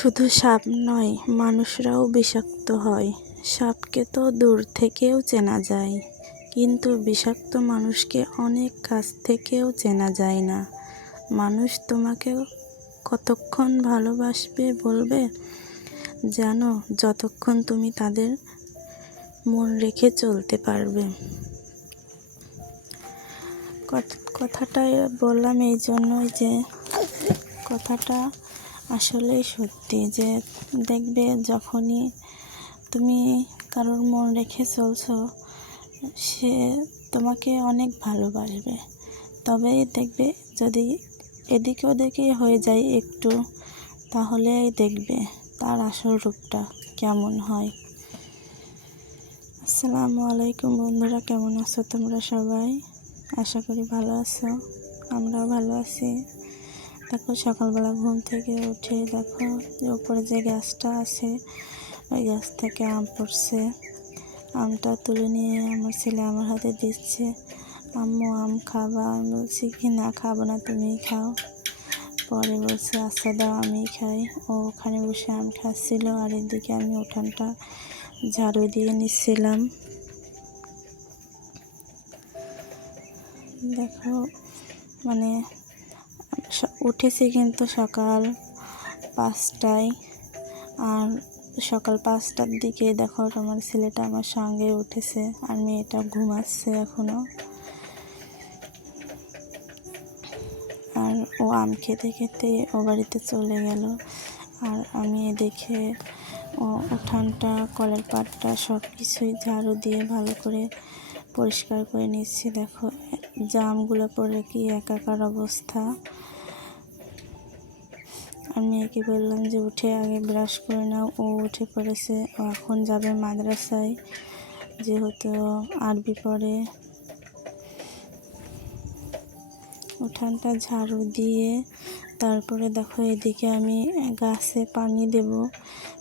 শুধু সাপ নয়, মানুষরাও বিষাক্ত হয়। সাপকে তো দূর থেকেও চেনা যায়, কিন্তু বিষাক্ত মানুষকে অনেক কাছ থেকেও চেনা যায় না। মানুষ তোমাকে কতক্ষণ ভালোবাসবে বলবে জানো? যতক্ষণ তুমি তাদের মন রেখে চলতে পারবে। কথাটা বললাম এই জন্যই যে কথাটা আসলেই সত্যি, যে দেখবে যখনই তুমি কারোর মন রেখে চলছো, সে তোমাকে অনেক ভালোবাসবে। তবেই দেখবে যদি এদিকে ওদিকে হয়ে যায় একটু, তাহলেই দেখবে তার আসল রূপটা কেমন হয়। আসসালামু আলাইকুম বন্ধুরা, কেমন আছো তোমরা সবাই? আশা করি ভালো আছো, আমরাও ভালো আছি। দেখো, সকালবেলা ঘুম থেকে উঠে দেখো যে উপরে যে গাছটা আছে, ওই গাছ থেকে আম পড়ছে। আমটা তুলে নিয়ে আমার ছেলে আমার হাতে দিচ্ছে, আম্মু আম খাবা? আমি বলছি কি না, খাবো না, তুমিই খাও। পরে বলছে আচ্ছা দাও, আমিই খাই। ও ওখানে বসে আম খাচ্ছিল, আর এদিকে আমি উঠানটা ঝাড়ু দিয়ে নিচ্ছিলাম। দেখো মানে উঠেছি কিন্তু সকাল 5টায়, আর সকাল 5টার দিকে দেখো আমার ছেলেটা আমার সঙ্গে উঠেছে, আর মেয়েটা ঘুমাচ্ছে এখনো। আর ও আম খেতে খেতে ও বাড়িতে চলে গেল, আর আমি এদিকে উঠানটা, কলের পাড়টা সব কিছুই ঝাড়ু দিয়ে ভালো করে পরিষ্কার করে নিচ্ছি। দেখো জামগুলো পড়ে কি একাকার অবস্থা। আমি মেয়েকে বললাম যে উঠে আগে ব্রাশ করে নাও, ও উঠে পড়েছে। ও এখন যাবে মাদ্রাসায়, যেহেতু আরবি পড়ে। উঠানটা ঝাড়ু দিয়ে তারপরে দেখো এদিকে আমি গাছে পানি দেব।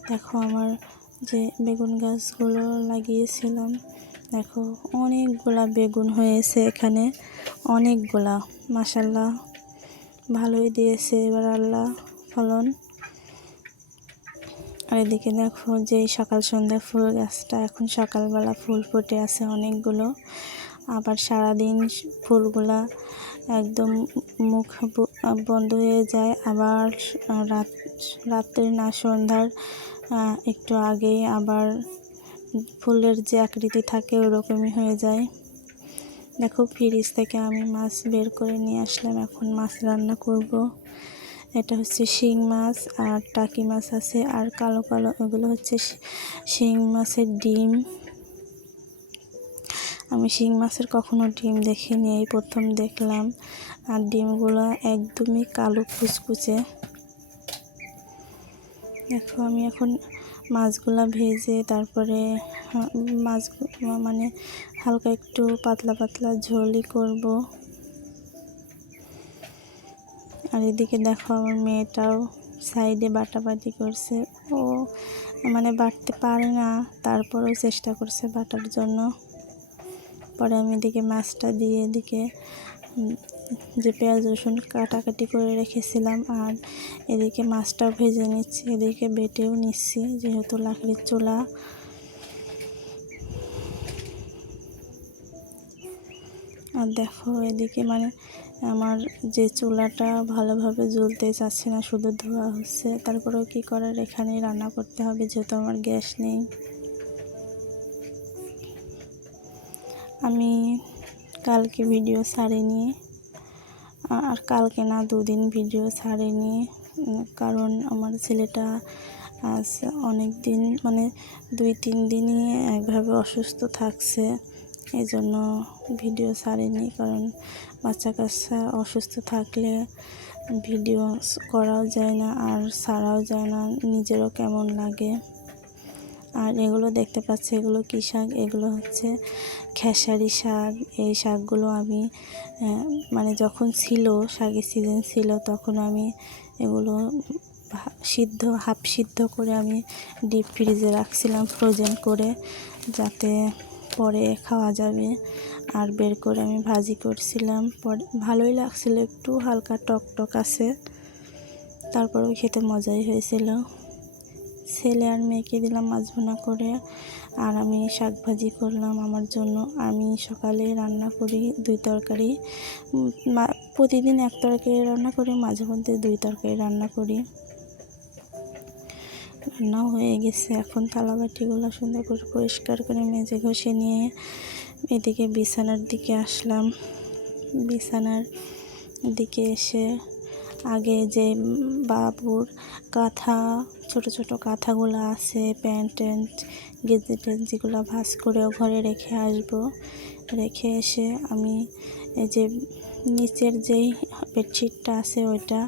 দেখো আমার যে বেগুন গাছগুলো লাগিয়েছিলাম, দেখো অনেকগুলা বেগুন হয়েছে এখানে, অনেকগুলা, মাশাআল্লাহ ভালোই দিয়েছে এবার আল্লাহ ফলন। আর এদিকে দেখো যে সকাল সন্ধ্যা ফুল গাছটা, এখন সকালবেলা ফুল ফুটে আছে অনেকগুলো, আবার সারাদিন ফুলগুলা একদম মুখ বন্ধ হয়ে যায়, আবার রাত্রে না সন্ধ্যার একটু আগেই আবার ফুলের যে আকৃতি থাকে ওরকমই হয়ে যায়। দেখো ফ্রিজ থেকে আমি মাছ বের করে নিয়ে আসলাম, এখন মাছ রান্না করব। এটা হচ্ছে শিং মাছ, আর টাকি মাছ আছে, আর কালো কালো ওগুলো হচ্ছে শিং মাছের ডিম। আমি শিং মাছের কখনো ডিম দেখিনি, এই প্রথম দেখলাম। আর ডিমগুলো একদমই কালো কুচকুচে। দেখো আমি এখন মাছগুলা ভেজে তারপরে মাছ মানে হালকা একটু পাতলা পাতলা ঝোলই করব। আর এদিকে দেখো আমার মেয়েটাও সাইডে বাটাবাটি করছে। ও মানে বাটতে পারে না, তারপরেও চেষ্টা করছে বাটার জন্য। পরে আমি এদিকে মাছটা দিয়ে এদিকে যে পেঁয়াজ রসুন কাটাকাটি করে রেখেছিলাম, আর এদিকে মাছটাও ভেজে নিচ্ছি, এদিকে বেটেও নিচ্ছি, যেহেতু লাকড়ির চুলা। আর দেখো এদিকে মানে আমার যে চুলাটা ভালোভাবে জ্বলতে চাচ্ছে না, শুধু ধোয়া হচ্ছে। তারপরেও কি করার, এখানেই রান্না করতে হবে যেহেতু আমার গ্যাস নেই। আমি কালকে ভিডিও ছাড়িনি, আর কালকে না 2 দিন ভিডিও ছাড়িনি, কারণ আমার ছেলেটা আজ অনেক দিন মানে 2-3 দিনই একভাবে অসুস্থ থাকছে, এই জন্য ভিডিও ছাড়িনি। কারণ বাচ্চা কাচ্চা অসুস্থ থাকলে ভিডিও করাও যায় না, আর ছাড়াও যায় না, নিজেরও কেমন লাগে। আর এগুলো দেখতে পাচ্ছি, এগুলো কী শাক? এগুলো হচ্ছে খেসারি শাক। এই শাকগুলো আমি মানে যখন ছিল শাকের সিজন ছিল, তখন আমি এগুলো হাফ সিদ্ধ করে আমি ডিপ ফ্রিজে রাখছিলাম, ফ্রোজেন করে, যাতে পরে খাওয়া যাবে। আর বের করে আমি ভাজি করছিলাম, পরে ভালোই লাগছিল, একটু হালকা টক টক আছে, তারপরেও খেতে মজাই হয়েছিল। ছেলে আর মেয়েকে দিলাম মাছ ভুনা করে, আর আমি শাক ভাজি করলাম আমার জন্য। আমি সকালে রান্না করি 2 তরকারি, প্রতিদিন 1 তরকারি রান্না করি, মাঝে মধ্যে 2 তরকারি রান্না করি। রান্নাও হয়ে গেছে। এখন থালাবাটিগুলো সুন্দর করে পরিষ্কার করে মেজে ঘষে নিয়ে এদিকে বিছানার দিকে আসলাম। বিছানার দিকে এসে আগে যে বাবুর কাঁথা, ছোট ছোট কাঁথাগুলো আছে, প্যান্ট ট্যান্ট গেঞ্জি টেঞ্জিগুলো ভাঁজ করেও ঘরে রেখে আসবো। রেখে এসে আমি এই যে নিচের যেই বেডশিটটা আছে ওইটা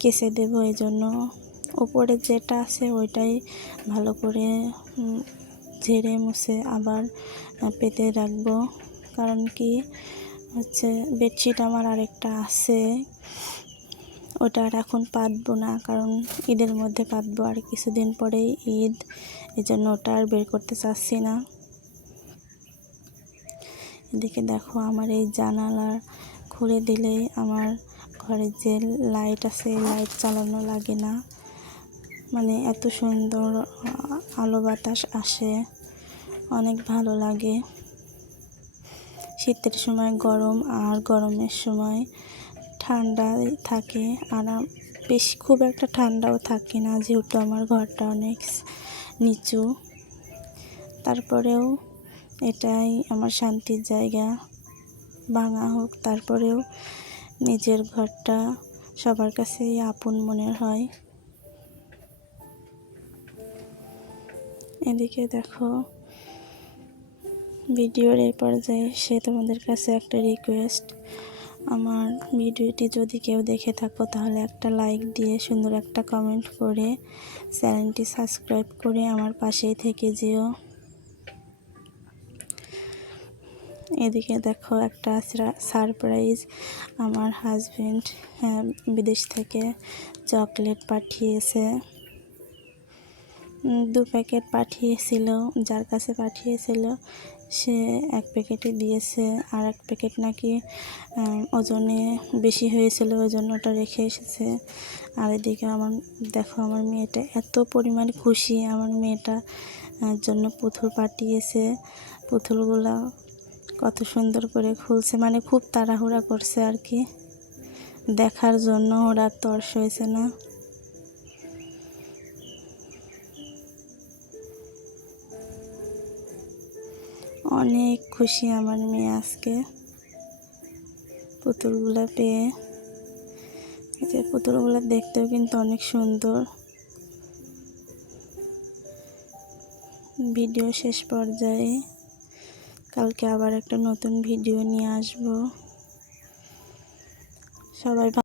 কেচে দেবো। এই জন্য উপরে যেটা আছে ওইটাই ভালো করে ঝেড়ে মুছে আবার পেতে রাখবো। কারণ কি হচ্ছে, বেডশিট আমার আরেকটা আছে, ওটা আর এখন পাতবো না, কারণ ঈদের মধ্যে পাতবো, আর কিছুদিন পরেই ঈদ, এই জন্য ওটা আর বের করতে চাচ্ছি না। এদিকে দেখো আমার এই জানালা খুলে দিলেই আমার ঘরে যে লাইট আছে লাইট চালানো লাগে না, মানে এত সুন্দর আলো বাতাস আসে, অনেক ভালো লাগে। শীতের সময় গরম আর গরমের সময় ঠান্ডা থাকে, আর বেশি খুব একটা ঠান্ডাও থাকে না, যেহেতু আমার ঘরটা অনেক নিচু। তারপরেও এটাই আমার শান্তির জায়গা। ভাঙা হোক, তারপরেও নিজের ঘরটা সবার কাছেই আপন মনের হয়। এদিকে দেখো ভিডিওর এই পর্যায়ে এসে তোমাদের কাছে একটা রিকোয়েস্ট, আমার ভিডিওটি যদি কেউ দেখে থাকো তাহলে একটা লাইক দিয়ে সুন্দর একটা কমেন্ট করে চ্যানেলটি সাবস্ক্রাইব করে আমার পাশেই থেকে যেও। এদিকে দেখো একটা সারপ্রাইজ, আমার হাজবেন্ড বিদেশ থেকে চকলেট পাঠিয়েছে। 2 প্যাকেট পাঠিয়েছিল, যার কাছে পাঠিয়েছিল সে 1 প্যাকেটই দিয়েছে, আর 1 প্যাকেট নাকি ওজনে বেশি হয়েছিল, ওই জন্য ওটা রেখে এসেছে। আর এদিকে দেখো আমার মেয়েটা এত পরিমাণ খুশি, আমার মেয়েটা জন্য পুতুল পাঠিয়েছে। পুতুলগুলা কত সুন্দর করে খুলছে, মানে খুব তাড়াহুড়া করছে আর কি, দেখার জন্য ওরা তর্স হয়েছে না। অনেক খুশি আমার মেয়ে আজকে পুতুলগুলো পেয়ে। এই যে পুতুলগুলো দেখতেও কিন্তু অনেক সুন্দর। ভিডিও শেষ পর্যায়ে, কালকে আবার একটা নতুন ভিডিও নিয়ে আসবো। সবাই